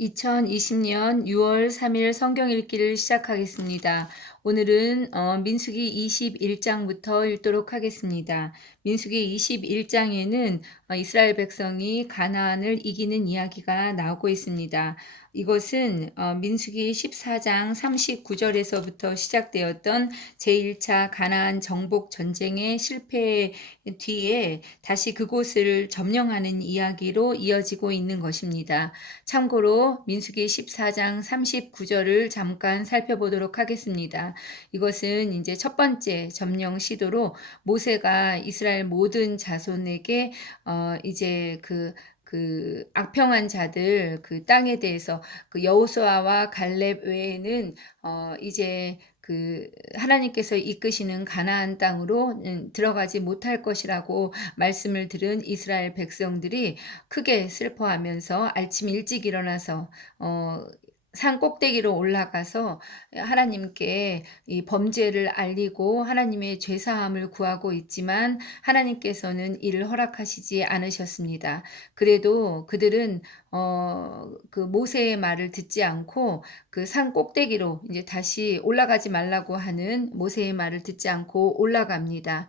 2020년 6월 3일 성경 읽기를 시작하겠습니다. 오늘은 민수기 21장부터 읽도록 하겠습니다. 민수기 21장에는 이스라엘 백성이 가나안을 이기는 이야기가 나오고 있습니다. 이것은 민수기 14장 39절에서부터 시작되었던 제1차 가나안 정복 전쟁의 실패 뒤에 다시 그곳을 점령하는 이야기로 이어지고 있는 것입니다. 참고로 민수기 14장 39절을 잠깐 살펴보도록 하겠습니다. 이것은 이제 첫 번째 점령 시도로 모세가 이스라엘 모든 자손에게 이제 그 악평한 자들 그 땅에 대해서 그 여호수아와 갈렙 외에는 이제 그 하나님께서 이끄시는 가나안 땅으로 들어가지 못할 것이라고 말씀을 들은 이스라엘 백성들이 크게 슬퍼하면서 아침 일찍 일어나서 산 꼭대기로 올라가서 하나님께 이 범죄를 알리고 하나님의 죄사함을 구하고 있지만 하나님께서는 이를 허락하시지 않으셨습니다. 그래도 그들은 그 모세의 말을 듣지 않고 그 산 꼭대기로 이제 다시 올라가지 말라고 하는 모세의 말을 듣지 않고 올라갑니다.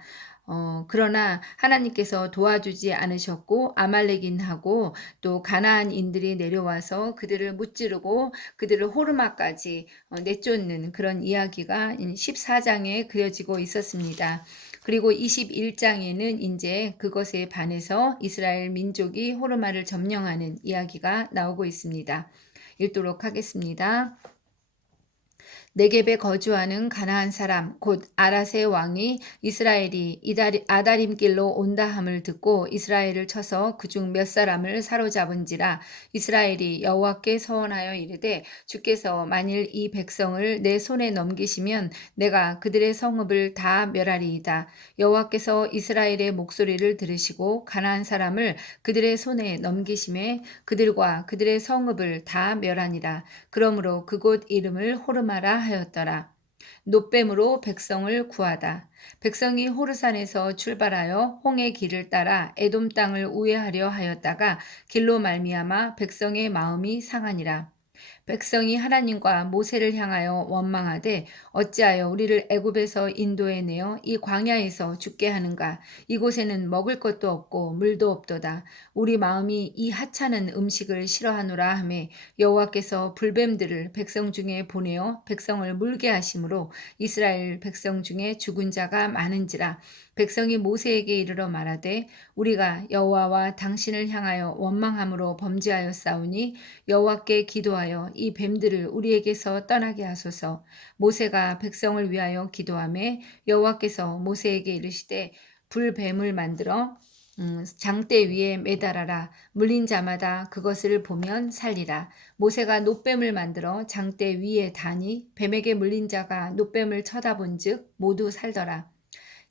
그러나 하나님께서 도와주지 않으셨고 아말렉인하고 또 가나안인들이 내려와서 그들을 무찌르고 그들을 호르마까지 내쫓는 그런 이야기가 14장에 그려지고 있었습니다. 그리고 21장에는 이제 그것에 반해서 이스라엘 민족이 호르마를 점령하는 이야기가 나오고 있습니다. 읽도록 하겠습니다. 네겝에 거주하는 가나안 사람 곧 아랏의 왕이 이스라엘이 아다림 길로 온다 함을 듣고 이스라엘을 쳐서 그중 몇 사람을 사로잡은지라. 이스라엘이 여호와께 서원하여 이르되 주께서 만일 이 백성을 내 손에 넘기시면 내가 그들의 성읍을 다 멸하리이다. 여호와께서 이스라엘의 목소리를 들으시고 가나안 사람을 그들의 손에 넘기심에 그들과 그들의 성읍을 다 멸하니라. 그러므로 그곳 이름을 호르마라 하였더라. 노뱀으로 백성을 구하다. 백성이 호르산에서 출발하여 홍해 길을 따라 에돔 땅을 우회하려 하였다가 길로 말미암아 백성의 마음이 상하니라. 백성이 하나님과 모세를 향하여 원망하되 어찌하여 우리를 애굽에서 인도해 내어 이 광야에서 죽게 하는가. 이곳에는 먹을 것도 없고 물도 없도다. 우리 마음이 이 하찮은 음식을 싫어하노라 하매 여호와께서 불뱀들을 백성 중에 보내어 백성을 물게 하심으로 이스라엘 백성 중에 죽은 자가 많은지라. 백성이 모세에게 이르러 말하되 우리가 여호와와 당신을 향하여 원망함으로 범죄하였사오니 여호와께 기도하여 이 뱀들을 우리에게서 떠나게 하소서. 모세가 백성을 위하여 기도하매 여호와께서 모세에게 이르시되 불뱀을 만들어 장대 위에 매달아라. 물린 자마다 그것을 보면 살리라. 모세가 놋뱀을 만들어 장대 위에 다니 뱀에게 물린 자가 놋뱀을 쳐다본즉 모두 살더라.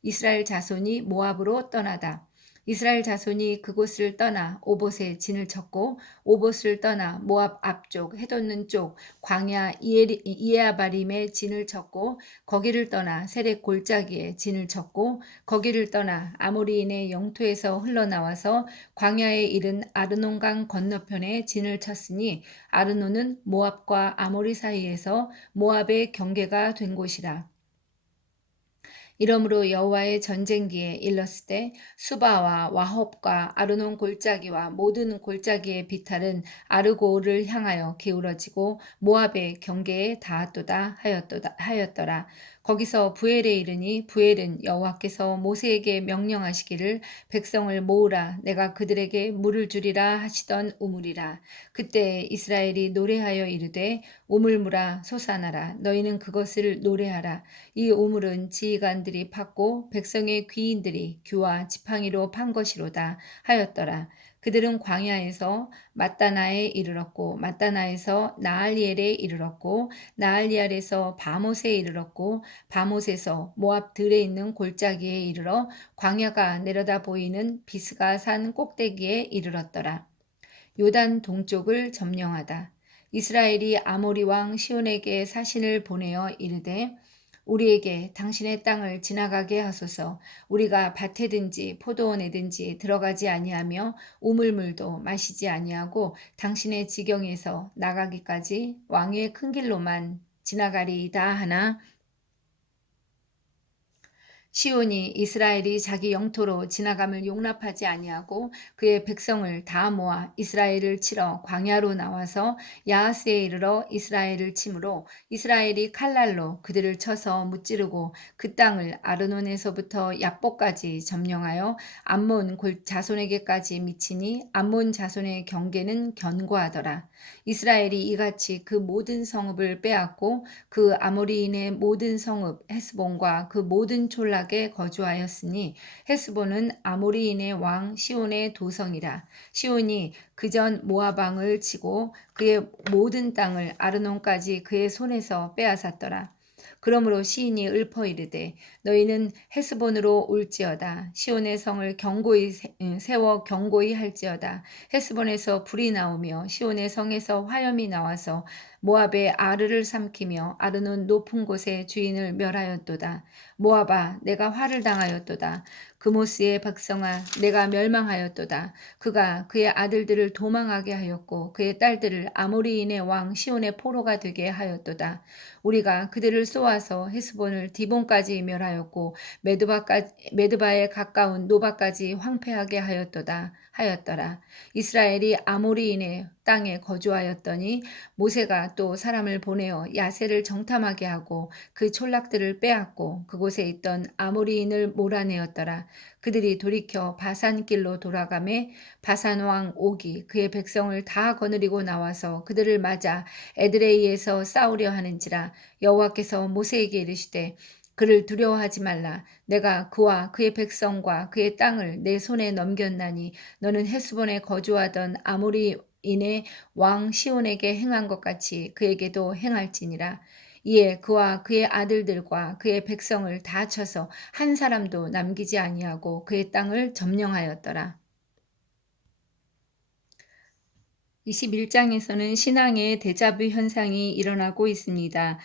이스라엘 자손이 모압으로 떠나다. 이스라엘 자손이 그곳을 떠나 오봇에 진을 쳤고 오봇을 떠나 모압 앞쪽 해돋는 쪽 광야 이에아바림에 진을 쳤고 거기를 떠나 세렉 골짜기에 진을 쳤고 거기를 떠나 아모리인의 영토에서 흘러나와서 광야에 이른 아르논강 건너편에 진을 쳤으니 아르논은 모압과 아모리 사이에서 모압의 경계가 된 곳이라. 이러므로 여호와의 전쟁기에 일렀을 수바와 와홉과 아르논 골짜기와 모든 골짜기의 비탈은 아르고를 향하여 기울어지고 모압의 경계에 닿았도다 하였더라. 거기서 부엘에 이르니 부엘은 여호와께서 모세에게 명령하시기를 백성을 모으라 내가 그들에게 물을 주리라 하시던 우물이라. 그때 이스라엘이 노래하여 이르되 우물물아 솟아나라 너희는 그것을 노래하라. 이 우물은 지휘관들이 팠고 백성의 귀인들이 규와 지팡이로 판 것이로다 하였더라. 그들은 광야에서 마따나에 이르렀고 마따나에서 나알리엘에 이르렀고 나알리엘에서 바못에 이르렀고 바못에서 모압 들에 있는 골짜기에 이르러 광야가 내려다 보이는 비스가 산 꼭대기에 이르렀더라. 요단 동쪽을 점령하다. 이스라엘이 아모리 왕 시온에게 사신을 보내어 이르되 우리에게 당신의 땅을 지나가게 하소서. 우리가 밭에든지 포도원에든지 들어가지 아니하며 우물물도 마시지 아니하고 당신의 지경에서 나가기까지 왕의 큰 길로만 지나가리이다 하나 시온이 이스라엘이 자기 영토로 지나감을 용납하지 아니하고 그의 백성을 다 모아 이스라엘을 치러 광야로 나와서 야하스에 이르러 이스라엘을 치므로 이스라엘이 칼날로 그들을 쳐서 무찌르고 그 땅을 아르논에서부터 야복까지 점령하여 암몬 자손에게까지 미치니 암몬 자손의 경계는 견고하더라. 이스라엘이 이같이 그 모든 성읍을 빼앗고 그 아모리인의 모든 성읍 헤스본과 그 모든 촌락에 거주하였으니 헤스본은 아모리인의 왕 시온의 도성이라. 시온이 그전 모압 왕을 치고 그의 모든 땅을 아르논까지 그의 손에서 빼앗았더라. 그러므로 시인이 읊어 이르되 너희는 헤스본으로 올지어다. 시온의 성을 견고히 세워 견고히 할지어다. 헤스본에서 불이 나오며 시온의 성에서 화염이 나와서 모압의 아르를 삼키며 아르논 높은 곳에 주인을 멸하였도다. 모압아 내가 화를 당하였도다. 그모스의 백성아 내가 멸망하였도다. 그가 그의 아들들을 도망하게 하였고 그의 딸들을 아모리인의 왕 시온의 포로가 되게 하였도다. 우리가 그들을 쏘아서 헤스본을 디본까지 멸하였고 메드바에 가까운 노바까지 황폐하게 하였더라. 이스라엘이 아모리인의 땅에 거주하였더니 모세가 또 사람을 보내어 야세를 정탐하게 하고 그 촌락들을 빼앗고 그곳에 있던 아모리인을 몰아내었더라. 그들이 돌이켜 바산길로 돌아가매 바산 왕 옥이 그의 백성을 다 거느리고 나와서 그들을 맞아 에드레이에서 싸우려 하는지라. 여호와께서 모세에게 이르시되 그를 두려워하지 말라. 내가 그와 그의 백성과 그의 땅을 내 손에 넘겼나니 너는 헤스본에 거주하던 아모리인의 왕 시온에게 행한 것 같이 그에게도 행할지니라. 이에 그와 그의 아들들과 그의 백성을 다 쳐서 한 사람도 남기지 아니하고 그의 땅을 점령하였더라. 21장에서는 신앙의 데자뷰 현상이 일어나고 있습니다.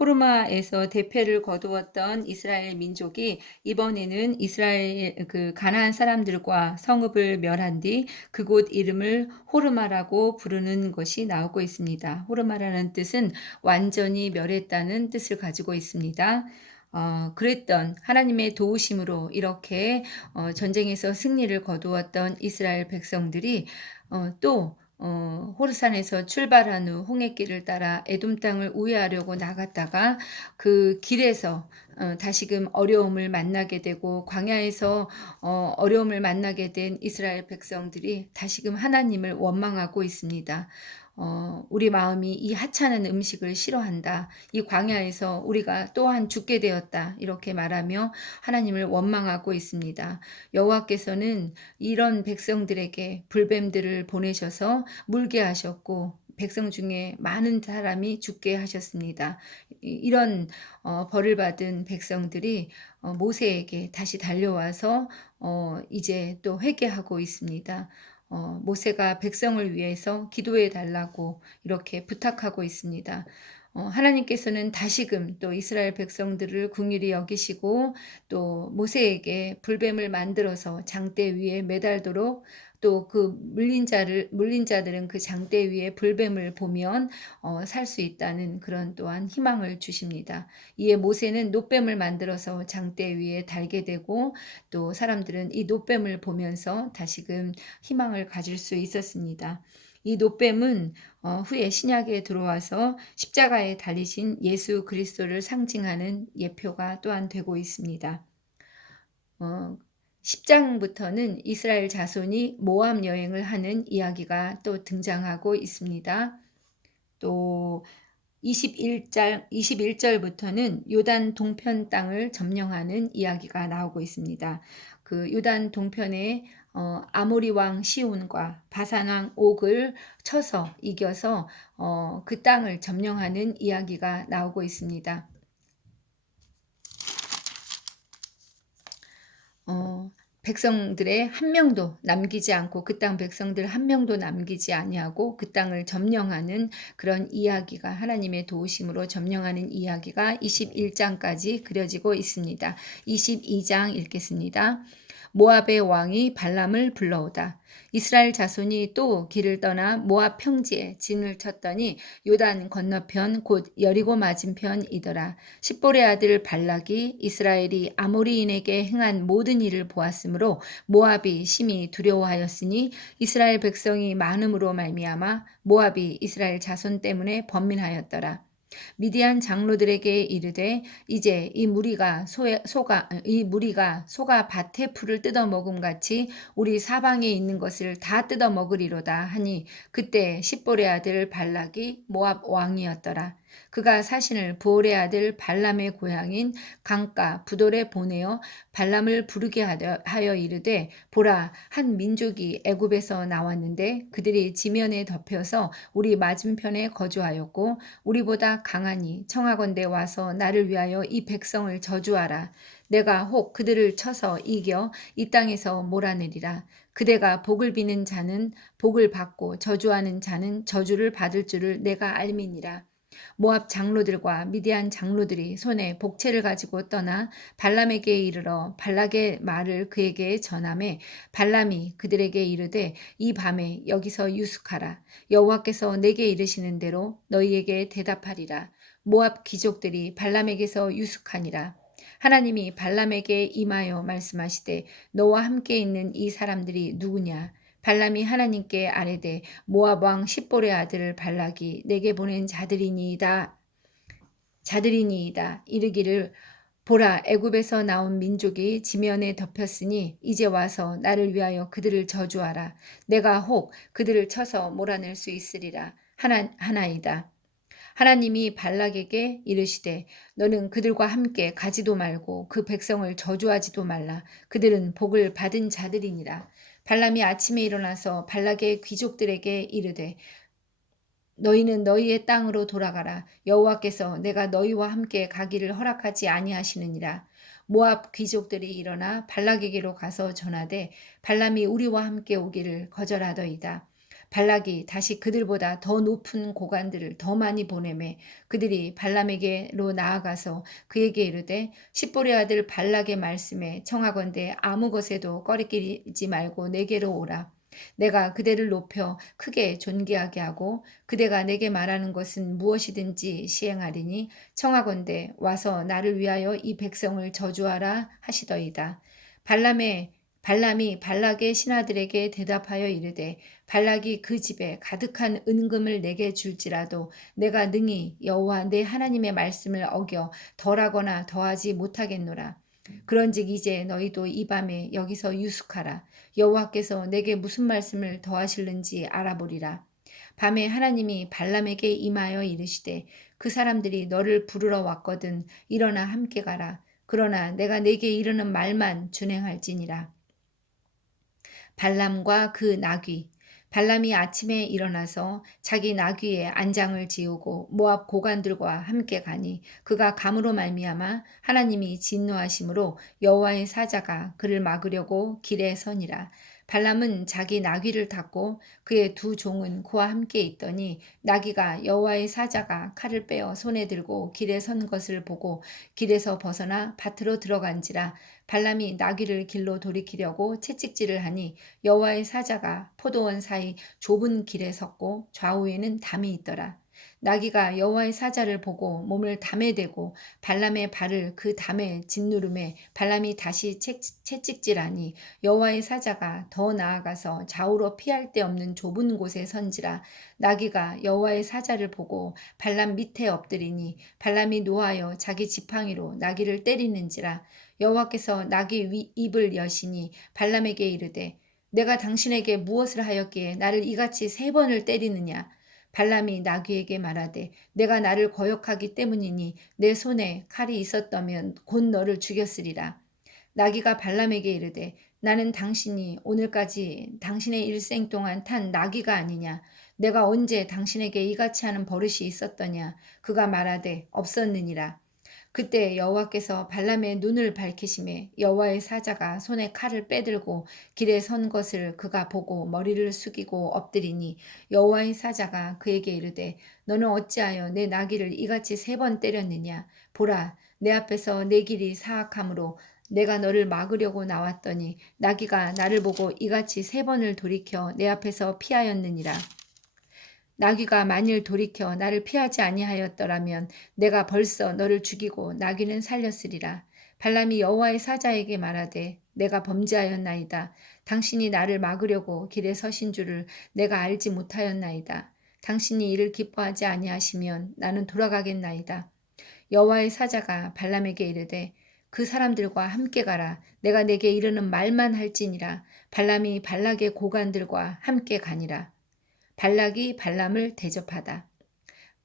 호르마에서 대패를 거두었던 이스라엘 민족이 이번에는 이스라엘 가나안 사람들과 성읍을 멸한 뒤 그곳 이름을 호르마라고 부르는 것이 나오고 있습니다. 호르마라는 뜻은 완전히 멸했다는 뜻을 가지고 있습니다. 그랬던 하나님의 도우심으로 이렇게 전쟁에서 승리를 거두었던 이스라엘 백성들이 또 호르산에서 출발한 후 홍해길을 따라 에돔 땅을 우회하려고 나갔다가 그 길에서 다시금 어려움을 만나게 되고 광야에서 어려움을 만나게 된 이스라엘 백성들이 다시금 하나님을 원망하고 있습니다. 우리 마음이 이 하찮은 음식을 싫어한다. 이 광야에서 우리가 또한 죽게 되었다. 이렇게 말하며 하나님을 원망하고 있습니다. 여호와께서는 이런 백성들에게 불뱀들을 보내셔서 물게 하셨고 백성 중에 많은 사람이 죽게 하셨습니다. 이런 벌을 받은 백성들이 모세에게 다시 달려와서 이제 또 회개하고 있습니다. 모세가 백성을 위해서 기도해 달라고 이렇게 부탁하고 있습니다. 하나님께서는 다시금 또 이스라엘 백성들을 긍휼히 여기시고 또 모세에게 불뱀을 만들어서 장대 위에 매달도록 또 그 물린 자들은 그 장대 위에 불뱀을 보면 살 수 있다는 그런 또한 희망을 주십니다. 이에 모세는 놋뱀을 만들어서 장대 위에 달게 되고 또 사람들은 이 놋뱀을 보면서 다시금 희망을 가질 수 있었습니다. 이 놋뱀은 후에 신약에 들어와서 십자가에 달리신 예수 그리스도를 상징하는 예표가 또한 되고 있습니다. 10장부터는 이스라엘 자손이 모압 여행을 하는 이야기가 또 등장하고 있습니다. 또 21절부터는 요단 동편 땅을 점령하는 이야기가 나오고 있습니다. 그 요단 동편에 아모리 왕 시온과 바산 왕 옥을 쳐서 이겨서 그 땅을 점령하는 이야기가 나오고 있습니다. 백성들의 한 명도 남기지 않고 그 땅 백성들 한 명도 남기지 아니하고 그 땅을 점령하는 그런 이야기가 하나님의 도우심으로 점령하는 이야기가 21장까지 그려지고 있습니다. 22장 읽겠습니다. 모압의 왕이 발람을 불러오다. 이스라엘 자손이 또 길을 떠나 모압 평지에 진을 쳤더니 요단 건너편 곧 여리고 맞은편이더라. 십볼의 아들 발락이 이스라엘이 아모리인에게 행한 모든 일을 보았으므로 모압이 심히 두려워하였으니 이스라엘 백성이 많음으로 말미암아 모압이 이스라엘 자손 때문에 번민하였더라. 미디안 장로들에게 이르되 이제 이 무리가 소가 밭의 풀을 뜯어 먹음 같이 우리 사방에 있는 것을 다 뜯어 먹으리로다 하니 그때 십볼의 아들 발락이 모압 왕이었더라. 그가 사신을 부올의 아들 발람의 고향인 강가 부돌에 보내어 발람을 부르게 하여 이르되 보라 한 민족이 애굽에서 나왔는데 그들이 지면에 덮여서 우리 맞은편에 거주하였고 우리보다 강하니 청하건대 와서 나를 위하여 이 백성을 저주하라. 내가 혹 그들을 쳐서 이겨 이 땅에서 몰아내리라. 그대가 복을 비는 자는 복을 받고 저주하는 자는 저주를 받을 줄을 내가 알미니라. 모압 장로들과 미디안 장로들이 손에 복채를 가지고 떠나 발람에게 이르러 발락의 말을 그에게 전하매 발람이 그들에게 이르되 이 밤에 여기서 유숙하라. 여호와께서 내게 이르시는 대로 너희에게 대답하리라. 모압 귀족들이 발람에게서 유숙하니라. 하나님이 발람에게 임하여 말씀하시되 너와 함께 있는 이 사람들이 누구냐? 발람이 하나님께 아뢰되 모압 왕 십볼의 아들 발락이 내게 보낸 자들이니이다. 이르기를 보라 애굽에서 나온 민족이 지면에 덮였으니 이제 와서 나를 위하여 그들을 저주하라. 내가 혹 그들을 쳐서 몰아낼 수 있으리라. 하나이다. 하나님이 발락에게 이르시되 너는 그들과 함께 가지도 말고 그 백성을 저주하지도 말라. 그들은 복을 받은 자들이니라. 발람이 아침에 일어나서 발락의 귀족들에게 이르되 너희는 너희의 땅으로 돌아가라. 여호와께서 내가 너희와 함께 가기를 허락하지 아니하시느니라. 모압 귀족들이 일어나 발락에게로 가서 전하되 발람이 우리와 함께 오기를 거절하더이다. 발락이 다시 그들보다 더 높은 고관들을 더 많이 보내매 그들이 발람에게로 나아가서 그에게 이르되 십볼의 아들 발락의 말씀에 청하건대 아무 것에도 꺼리끼지 말고 내게로 오라. 내가 그대를 높여 크게 존귀하게 하고 그대가 내게 말하는 것은 무엇이든지 시행하리니 청하건대 와서 나를 위하여 이 백성을 저주하라 하시더이다. 발람이 발락의 신하들에게 대답하여 이르되 발락이 그 집에 가득한 은금을 내게 줄지라도 내가 능히 여호와 내 하나님의 말씀을 어겨 덜하거나 더하지 못하겠노라. 그런즉 이제 너희도 이 밤에 여기서 유숙하라. 여호와께서 내게 무슨 말씀을 더하실는지 알아보리라. 밤에 하나님이 발람에게 임하여 이르시되 그 사람들이 너를 부르러 왔거든 일어나 함께 가라. 그러나 내가 내게 이르는 말만 준행할지니라. 발람과 그 나귀. 발람이 아침에 일어나서 자기 나귀의 안장을 지우고 모압 고관들과 함께 가니 그가 감으로 말미암아 하나님이 진노하심으로 여호와의 사자가 그를 막으려고 길에 서니라. 발람은 자기 나귀를 탔고 그의 두 종은 그와 함께 있더니 나귀가 여호와의 사자가 칼을 빼어 손에 들고 길에 선 것을 보고 길에서 벗어나 밭으로 들어간지라. 발람이 나귀를 길로 돌이키려고 채찍질을 하니 여호와의 사자가 포도원 사이 좁은 길에 섰고 좌우에는 담이 있더라. 나귀가 여호와의 사자를 보고 몸을 담에 대고 발람의 발을 그 담에 짓누름에 발람이 다시 채찍질하니 여호와의 사자가 더 나아가서 좌우로 피할 데 없는 좁은 곳에 선지라. 나귀가 여호와의 사자를 보고 발람 밑에 엎드리니 발람이 노하여 자기 지팡이로 나귀를 때리는지라. 여호와께서 나귀 입을 여시니 발람에게 이르되 내가 당신에게 무엇을 하였기에 나를 이같이 3번을 때리느냐. 발람이 나귀에게 말하되 내가 나를 거역하기 때문이니 내 손에 칼이 있었다면 곧 너를 죽였으리라. 나귀가 발람에게 이르되 나는 당신이 오늘까지 당신의 일생 동안 탄 나귀가 아니냐. 내가 언제 당신에게 이같이 하는 버릇이 있었더냐. 그가 말하되 없었느니라. 그때 여호와께서 발람의 눈을 밝히시매 여호와의 사자가 손에 칼을 빼들고 길에 선 것을 그가 보고 머리를 숙이고 엎드리니 여호와의 사자가 그에게 이르되 너는 어찌하여 내 나귀를 이같이 3번 때렸느냐 보라 내 앞에서 내 길이 사악함으로 내가 너를 막으려고 나왔더니 나귀가 나를 보고 이같이 3번을 돌이켜 내 앞에서 피하였느니라. 나귀가 만일 돌이켜 나를 피하지 아니하였더라면 내가 벌써 너를 죽이고 나귀는 살렸으리라. 발람이 여호와의 사자에게 말하되 내가 범죄하였나이다. 당신이 나를 막으려고 길에 서신 줄을 내가 알지 못하였나이다. 당신이 이를 기뻐하지 아니하시면 나는 돌아가겠나이다. 여호와의 사자가 발람에게 이르되 그 사람들과 함께 가라. 내가 내게 이르는 말만 할지니라. 발람이 발락의 고관들과 함께 가니라. 발락이 발람을 대접하다.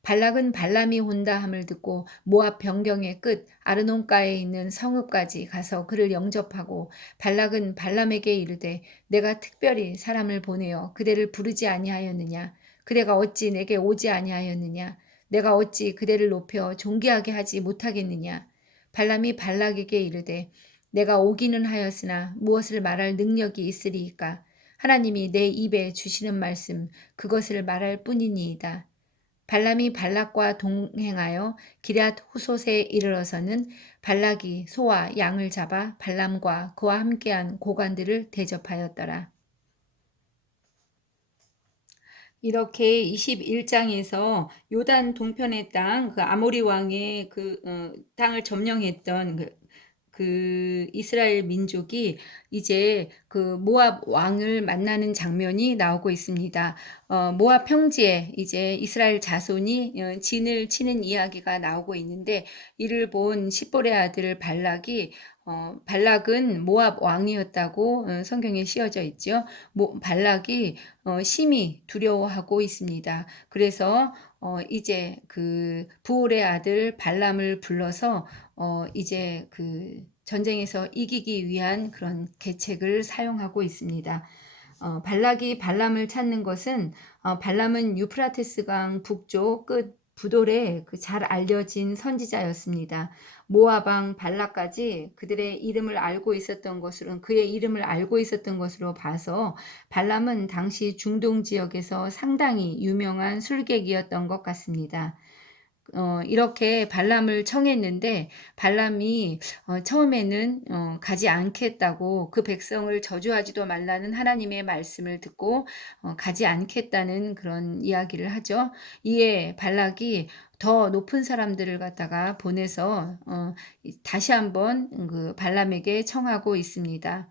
발락은 발람이 온다 함을 듣고 모압 변경의 끝 아르논가에 있는 성읍까지 가서 그를 영접하고 발락은 발람에게 이르되 내가 특별히 사람을 보내어 그대를 부르지 아니하였느냐 그대가 어찌 내게 오지 아니하였느냐 내가 어찌 그대를 높여 존귀하게 하지 못하겠느냐 발람이 발락에게 이르되 내가 오기는 하였으나 무엇을 말할 능력이 있으리이까 하나님이 내 입에 주시는 말씀 그것을 말할 뿐이니이다. 발람이 발락과 동행하여 기럇 후솥에 이르러서는 발락이 소와 양을 잡아 발람과 그와 함께한 고관들을 대접하였더라. 이렇게 21장에서 요단 동편의 땅, 그 아모리 왕의 땅을 점령했던 그 이스라엘 민족이 이제 그 모압 왕을 만나는 장면이 나오고 있습니다. 모압 평지에 이제 이스라엘 자손이 진을 치는 이야기가 나오고 있는데 이를 본 십볼의 아들 발락이 발락은 모압 왕이었다고 성경에 씌어져 있죠. 발락이 심히 두려워하고 있습니다. 그래서 이제 그 부올의 아들 발람을 불러서 이제 그 전쟁에서 이기기 위한 그런 계책을 사용하고 있습니다. 발락이 발람을 찾는 것은 발람은 유프라테스강 북쪽 끝 부돌에 그 잘 알려진 선지자였습니다. 모압왕 발락까지 그들의 이름을 알고 있었던 것으로 그의 이름을 알고 있었던 것으로 봐서 발람은 당시 중동 지역에서 상당히 유명한 술객이었던 것 같습니다. 이렇게 발람을 청했는데 발람이 처음에는 가지 않겠다고 그 백성을 저주하지도 말라는 하나님의 말씀을 듣고 가지 않겠다는 그런 이야기를 하죠. 이에 발락이 더 높은 사람들을 갖다가 보내서 다시 한번 그 발람에게 청하고 있습니다.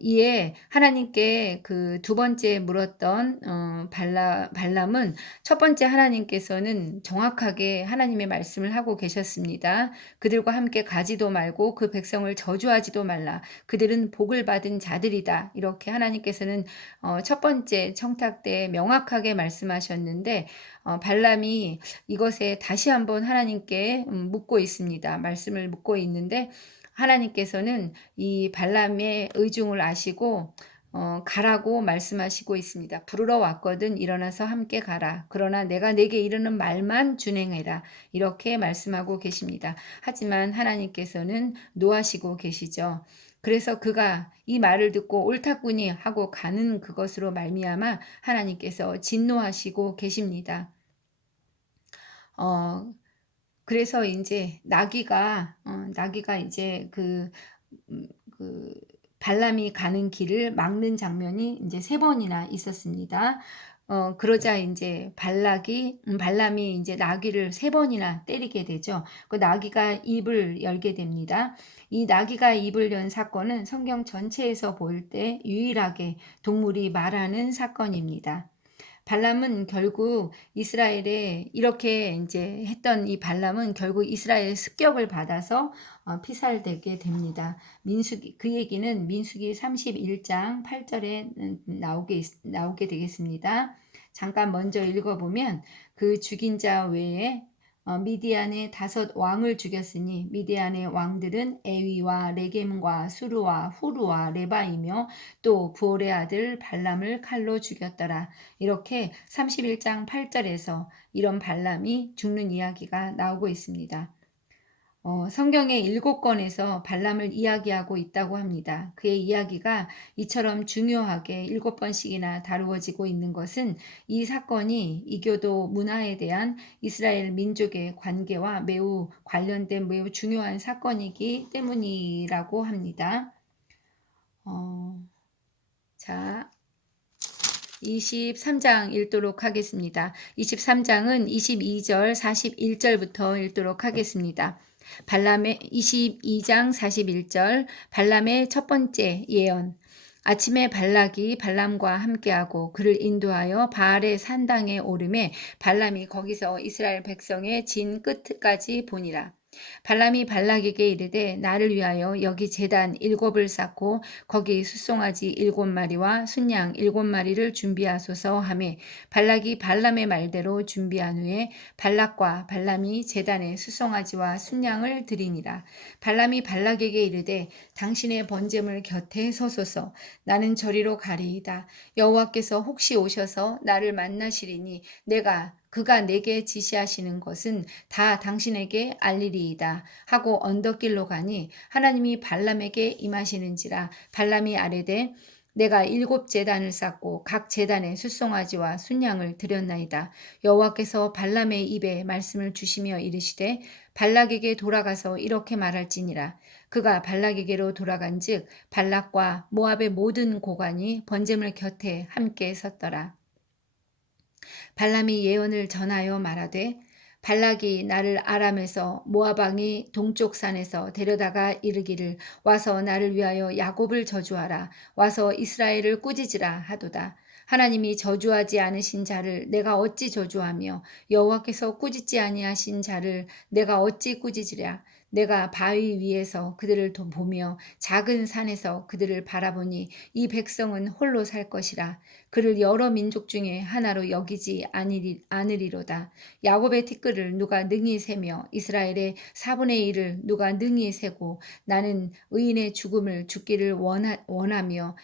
이에 하나님께 그 두 번째 물었던 발람은 첫 번째 하나님께서는 정확하게 하나님의 말씀을 하고 계셨습니다. 그들과 함께 가지도 말고 그 백성을 저주하지도 말라. 그들은 복을 받은 자들이다. 이렇게 하나님께서는 첫 번째 청탁 때 명확하게 말씀하셨는데 발람이 이것에 다시 한번 하나님께 묻고 있습니다. 말씀을 묻고 있는데 하나님께서는 이 발람의 의중을 아시고 가라고 말씀하시고 있습니다. 부르러 왔거든 일어나서 함께 가라. 그러나 내가 내게 이르는 말만 준행해라. 이렇게 말씀하고 계십니다. 하지만 하나님께서는 노하시고 계시죠. 그래서 그가 이 말을 듣고 옳다구니 하고 가는 그것으로 말미암아 하나님께서 진노하시고 계십니다. 어, 그래서 이제 나귀가 이제 그 발람이 가는 길을 막는 장면이 이제 3번이나 있었습니다. 그러자 이제 발람이 이제 나귀를 3번이나 때리게 되죠. 그 나귀가 입을 열게 됩니다. 이 나귀가 입을 연 사건은 성경 전체에서 볼 때 유일하게 동물이 말하는 사건입니다. 발람은 결국 이스라엘에 이렇게 이제 했던 이 발람은 결국 이스라엘의 습격을 받아서 피살되게 됩니다. 그 얘기는 민수기 31장 8절에 나오게 되겠습니다. 잠깐 먼저 읽어보면 그 죽인 자 외에 미디안의 5 왕을 죽였으니 미디안의 왕들은 에위와 레겜과 수르와 후르와 레바이며 또 부올의 아들 발람을 칼로 죽였더라. 이렇게 31장 8절에서 이런 발람이 죽는 이야기가 나오고 있습니다. 성경의 7권에서 발람을 이야기하고 있다고 합니다. 그의 이야기가 이처럼 중요하게 7번씩이나 다루어지고 있는 것은 이 사건이 이교도 문화에 대한 이스라엘 민족의 관계와 매우 관련된 매우 중요한 사건이기 때문이라고 합니다. 어, 자, 23장 읽도록 하겠습니다. 23장은 22절, 41절부터 읽도록 하겠습니다. 발람의 22장 41절 발람의 첫 번째 예언. 아침에 발락이 발람과 함께하고 그를 인도하여 바알의 산당에 오르매 발람이 거기서 이스라엘 백성의 진 끝까지 보니라. 발람이 발락에게 이르되 나를 위하여 여기 제단 7을 쌓고 거기 숫송아지 7마리와 순양 7마리를 준비하소서 하며 발락이 발람의 말대로 준비한 후에 발락과 발람이 제단에 숫송아지와 순양을 드리니라. 발람이 발락에게 이르되 당신의 번제물 곁에 서소서. 나는 저리로 가리이다. 여호와께서 혹시 오셔서 나를 만나시리니 그가 내게 지시하시는 것은 다 당신에게 알리리이다 하고 언덕길로 가니 하나님이 발람에게 임하시는지라. 발람이 아뢰되 내가 7제단을 쌓고 각 제단에 숫송아지와 순양을 드렸나이다. 여호와께서 발람의 입에 말씀을 주시며 이르시되 발락에게 돌아가서 이렇게 말할지니라. 그가 발락에게로 돌아간즉 발락과 모압의 모든 고관이 번제물 곁에 함께 섰더라. 발람이 예언을 전하여 말하되 발락이 나를 아람에서 모압 왕이 동쪽 산에서 데려다가 이르기를 와서 나를 위하여 야곱을 저주하라 와서 이스라엘을 꾸짖으라 하도다. 하나님이 저주하지 않으신 자를 내가 어찌 저주하며 여호와께서 꾸짖지 아니하신 자를 내가 어찌 꾸짖으랴. 내가 바위 위에서 그들을 보며 작은 산에서 그들을 바라보니 이 백성은 홀로 살 것이라. 그를 여러 민족 중에 하나로 여기지 않으리로다. 야곱의 티끌을 누가 능히 세며 이스라엘의 4분의 1을 누가 능히 세고 나는 의인의 죽음을 죽기를 원하며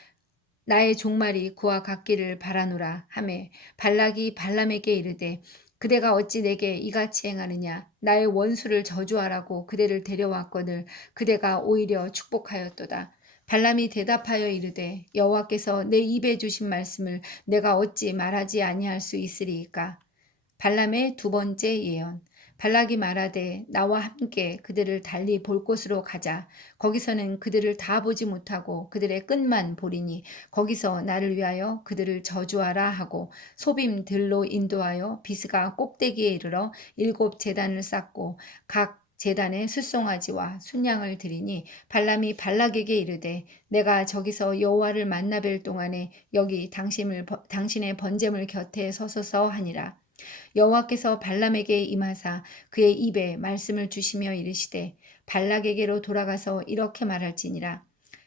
나의 종말이 그와 같기를 바라노라 하매 발락이 발람에게 이르되 그대가 어찌 내게 이같이 행하느냐. 나의 원수를 저주하라고 그대를 데려왔거늘 그대가 오히려 축복하였도다. 발람이 대답하여 이르되 여호와께서 내 입에 주신 말씀을 내가 어찌 말하지 아니할 수 있으리이까. 발람의 두 번째 예언. 발락이 말하되 나와 함께 그들을 달리 볼 곳으로 가자. 거기서는 그들을 다 보지 못하고 그들의 끝만 보리니 거기서 나를 위하여 그들을 저주하라 하고 소빔 들로 인도하여 비스가 꼭대기에 이르러 7제단을 쌓고 각 제단에 숫송아지와 순양을 드리니 발람이 발락에게 이르되 내가 저기서 여호와를 만나 뵐 동안에 여기 당신의 번제물 곁에 서소서 하니라. 여호와께서 발람에게 임하사 그의 입에 말씀을 주시며 이르시되 발락에게로 돌아가서 이렇게 말할지니라.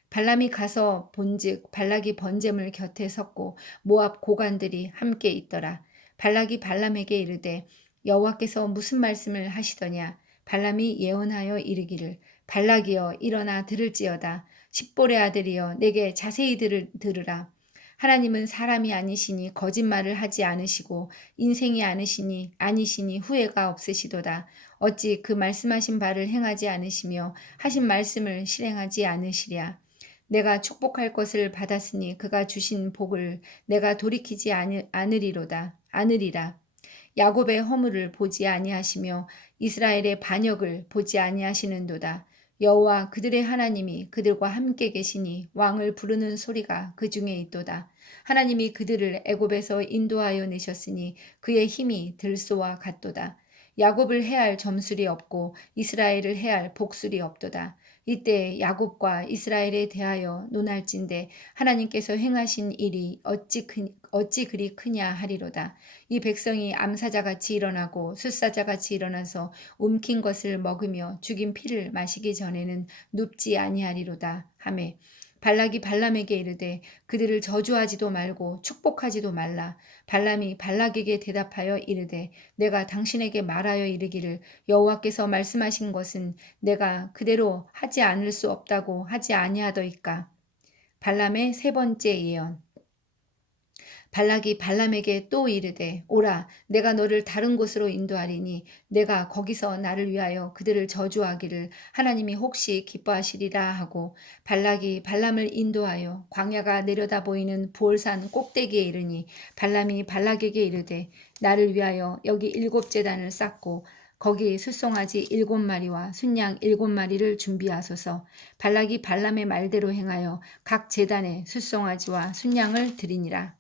발람이 가서 본즉 발락이 번제물 곁에 섰고 모압 고관들이 함께 있더라. 발락이 발람에게 이르되 여호와께서 무슨 말씀을 하시더냐. 발람이 예언하여 이르기를 발락이여 일어나 들을지어다. 십볼의 아들이여 내게 자세히 들으라. 하나님은 사람이 아니시니 거짓말을 하지 않으시고 인생이 아니시니 후회가 없으시도다. 어찌 그 말씀하신 바를 행하지 않으시며 하신 말씀을 실행하지 않으시랴. 내가 축복할 것을 받았으니 그가 주신 복을 내가 돌이키지 않으리라. 야곱의 허물을 보지 아니하시며 이스라엘의 반역을 보지 아니하시는도다. 여호와 그들의 하나님이 그들과 함께 계시니 왕을 부르는 소리가 그 중에 있도다. 하나님이 그들을 애굽에서 인도하여 내셨으니 그의 힘이 들소와 같도다. 야곱을 해할 점술이 없고 이스라엘을 해할 복술이 없도다. 이때 야곱과 이스라엘에 대하여 논할진대 하나님께서 행하신 일이 어찌 그리 크냐 하리로다. 이 백성이 암사자같이 일어나고 숫사자같이 일어나서 움킨 것을 먹으며 죽인 피를 마시기 전에는 눕지 아니하리로다 하매 발락이 발람에게 이르되 그들을 저주하지도 말고 축복하지도 말라. 발람이 발락에게 대답하여 이르되 내가 당신에게 말하여 이르기를 여호와께서 말씀하신 것은 내가 그대로 하지 않을 수 없다고 하지 아니하더이까. 발람의 세 번째 예언. 발락이 발람에게 또 이르되 오라 내가 너를 다른 곳으로 인도하리니 내가 거기서 나를 위하여 그들을 저주하기를 하나님이 혹시 기뻐하시리라 하고 발락이 발람을 인도하여 광야가 내려다 보이는 부올산 꼭대기에 이르니 발람이 발락에게 이르되 나를 위하여 여기 7제단을 쌓고 거기 숫송아지 7마리와 순양 7마리를 준비하소서. 발락이 발람의 말대로 행하여 각 제단에 숫송아지와 순양을 드리니라.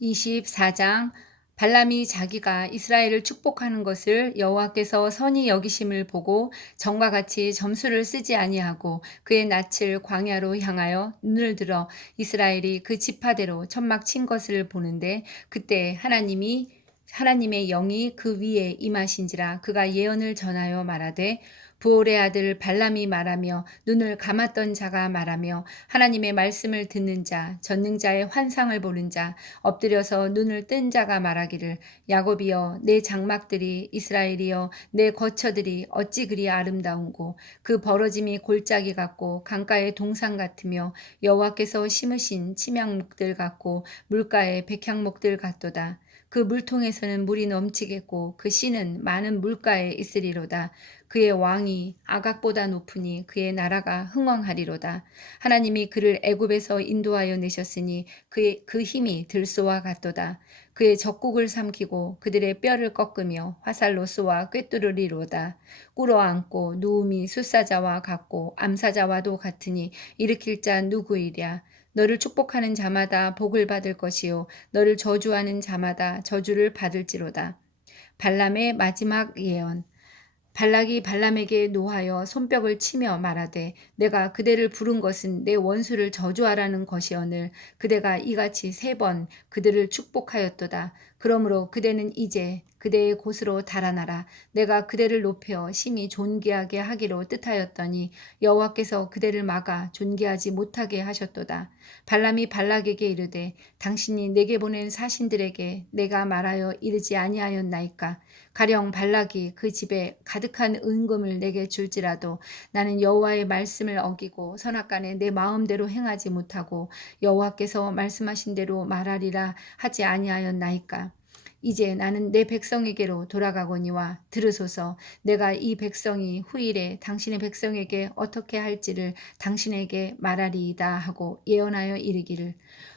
24장 발람이 자기가 이스라엘을 축복하는 것을 여호와께서 선히 여기심을 보고 전과 같이 점수를 쓰지 아니하고 그의 낯을 광야로 향하여 눈을 들어 이스라엘이 그 지파대로 천막 친 것을 보는데 그때 하나님의 영이 그 위에 임하신지라 그가 예언을 전하여 말하되 부올의 아들 발람이 말하며 눈을 감았던 자가 말하며 하나님의 말씀을 듣는 자 전능자의 환상을 보는 자 엎드려서 눈을 뜬 자가 말하기를 야곱이여 내 장막들이 이스라엘이여 내 거처들이 어찌 그리 아름다운고 그 벌어짐이 골짜기 같고 강가의 동산 같으며 여호와께서 심으신 침향목들 같고 물가의 백향목들 같도다. 그 물통에서는 물이 넘치겠고 그 씨는 많은 물가에 있으리로다. 그의 왕이 아각보다 높으니 그의 나라가 흥왕하리로다. 하나님이 그를 애굽에서 인도하여 내셨으니 그 힘이 들소와 같도다. 그의 적국을 삼키고 그들의 뼈를 꺾으며 화살로 쏘아 꿰뚫으리로다. 꿇어앉고 누움이 숫사자와 같고 암사자와도 같으니 일으킬 자 누구이랴. 너를 축복하는 자마다 복을 받을 것이요 너를 저주하는 자마다 저주를 받을지로다. 발람의 마지막 예언. 발락이 발람에게 노하여 손뼉을 치며 말하되 내가 그대를 부른 것은 내 원수를 저주하라는 것이오늘 그대가 이같이 3번 그들을 축복하였도다. 그러므로 그대는 이제 그대의 곳으로 달아나라. 내가 그대를 높여 심히 존귀하게 하기로 뜻하였더니 여호와께서 그대를 막아 존귀하지 못하게 하셨도다. 발람이 발락에게 이르되 당신이 내게 보낸 사신들에게 내가 말하여 이르지 아니하였나이까. 가령 발락이 그 집에 가득한 은금을 내게 줄지라도 나는 여호와의 말씀을 어기고 선악간에 내 마음대로 행하지 못하고 여호와께서 말씀하신 대로 말하리라 하지 아니하였나이까. 이제 나는 내 백성에게로 돌아가거니와 들으소서. 내가 이 백성이 후일에 당신의 백성에게 어떻게 할지를 당신에게 말하리이다 하고 예언하여 이르기를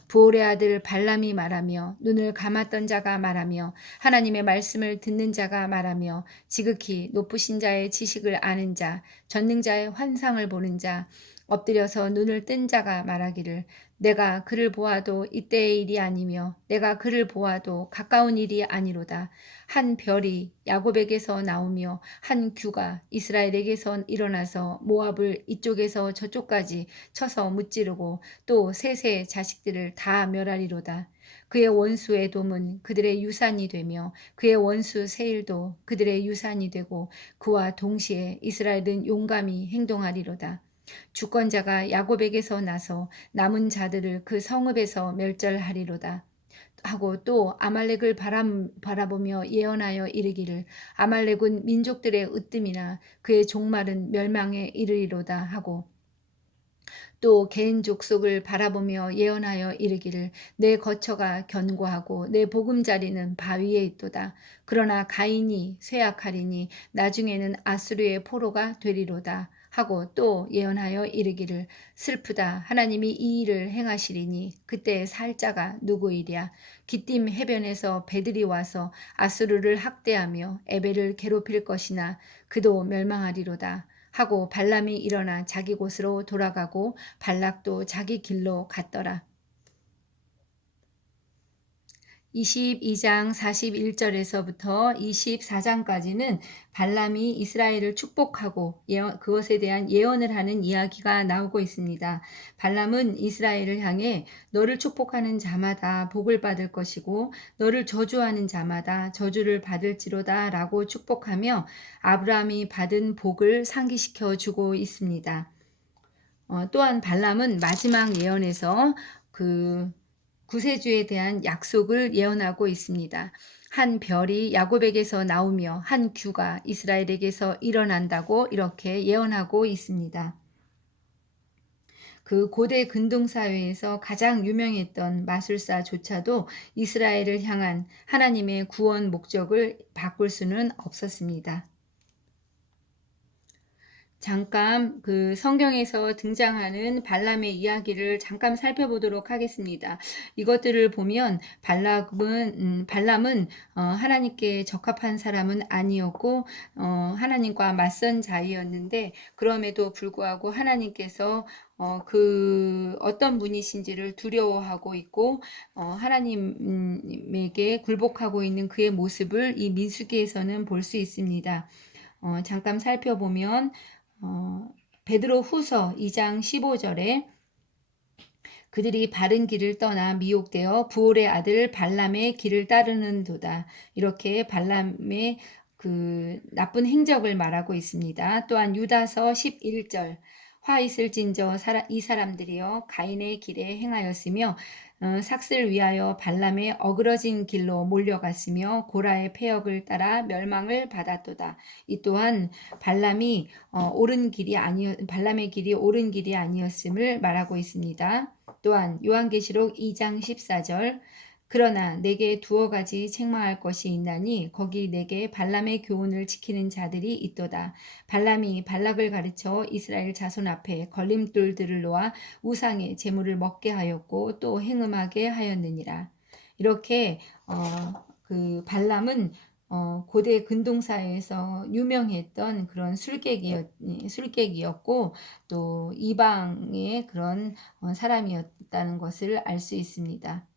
부올의 아들 발람이 말하며 눈을 감았던 자가 말하며 하나님의 말씀을 듣는 자가 말하며 지극히 높으신 자의 지식을 아는 자 전능자의 환상을 보는 자 엎드려서 눈을 뜬 자가 말하기를 내가 그를 보아도 이때의 일이 아니며 내가 그를 보아도 가까운 일이 아니로다. 한 별이 야곱에게서 나오며 한 규가 이스라엘에게서 일어나서 모압을 이쪽에서 저쪽까지 쳐서 무찌르고 또 셋의 자식들을 다 멸하리로다. 그의 원수 에돔은 그들의 유산이 되며 그의 원수 세일도 그들의 유산이 되고 그와 동시에 이스라엘은 용감히 행동하리로다. 주권자가 야곱에게서 나서 남은 자들을 그 성읍에서 멸절하리로다. 하고 또 아말렉을 바라보며 예언하여 이르기를 아말렉은 민족들의 으뜸이나 그의 종말은 멸망에 이르리로다 하고 또 개인 족속을 바라보며 예언하여 이르기를 내 거처가 견고하고 내 보금자리는 바위에 있도다. 그러나 가인이 쇠약하리니 나중에는 아수르의 포로가 되리로다. 하고 또 예언하여 이르기를 슬프다. 하나님이 이 일을 행하시리니 그때 살 자가 누구이랴. 기띔 해변에서 배들이 와서 아수르를 학대하며 에벨을 괴롭힐 것이나 그도 멸망하리로다. 하고 발람이 일어나 자기 곳으로 돌아가고 발락도 자기 길로 갔더라. 22장 41절에서부터 24장까지는 발람이 이스라엘을 축복하고 그것에 대한 예언을 하는 이야기가 나오고 있습니다. 발람은 이스라엘을 향해 너를 축복하는 자마다 복을 받을 것이고 너를 저주하는 자마다 저주를 받을지로다 라고 축복하며 아브라함이 받은 복을 상기시켜 주고 있습니다. 또한 발람은 마지막 예언에서 구세주에 대한 약속을 예언하고 있습니다. 한 별이 야곱에게서 나오며 한 규가 이스라엘에게서 일어난다고 이렇게 예언하고 있습니다. 그 고대 근동 사회에서 가장 유명했던 마술사조차도 이스라엘을 향한 하나님의 구원 목적을 바꿀 수는 없었습니다. 잠깐 그 성경에서 등장하는 발람의 이야기를 잠깐 살펴보도록 하겠습니다. 이것들을 보면 발람은 하나님께 적합한 사람은 아니었고 하나님과 맞선 자이었는데, 그럼에도 불구하고 하나님께서 그 어떤 분이신지를 두려워하고 있고 하나님에게 굴복하고 있는 그의 모습을 이 민수기에서는 볼 수 있습니다. 잠깐 살펴보면 베드로 후서 2장 15절에 그들이 바른 길을 떠나 미혹되어 부올의 아들 발람의 길을 따르는도다. 이렇게 발람의 그 나쁜 행적을 말하고 있습니다. 또한 유다서 11절 화 있을진저 이 사람들이여 가인의 길에 행하였으며 삭슬 위하여 발람의 어그러진 길로 몰려갔으며 고라의 패역을 따라 멸망을 받았도다. 이 또한 발람의 길이 옳은 길이 아니었음을 말하고 있습니다. 또한 요한계시록 2장 14절 그러나 내게 두어 가지 책망할 것이 있나니 거기 내게 발람의 교훈을 지키는 자들이 있도다. 발람이 발락을 가르쳐 이스라엘 자손 앞에 걸림돌들을 놓아 우상의 제물을 먹게 하였고 또 행음하게 하였느니라. 이렇게 그 발람은 고대 근동사회에서 유명했던 그런 술객이었고 또 이방의 그런 사람이었다는 것을 알 수 있습니다.